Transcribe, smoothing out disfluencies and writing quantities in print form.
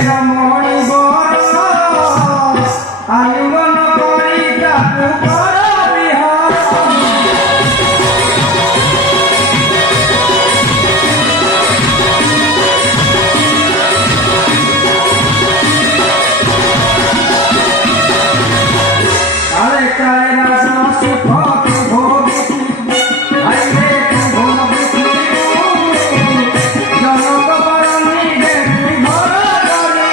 রমণী বর আলিঙ্গন করি তাকু কর বিহার কালে কালে রাসা সুখ ভোগ আইলে ভোগ জনক বরণী দেখি ঘর ধরি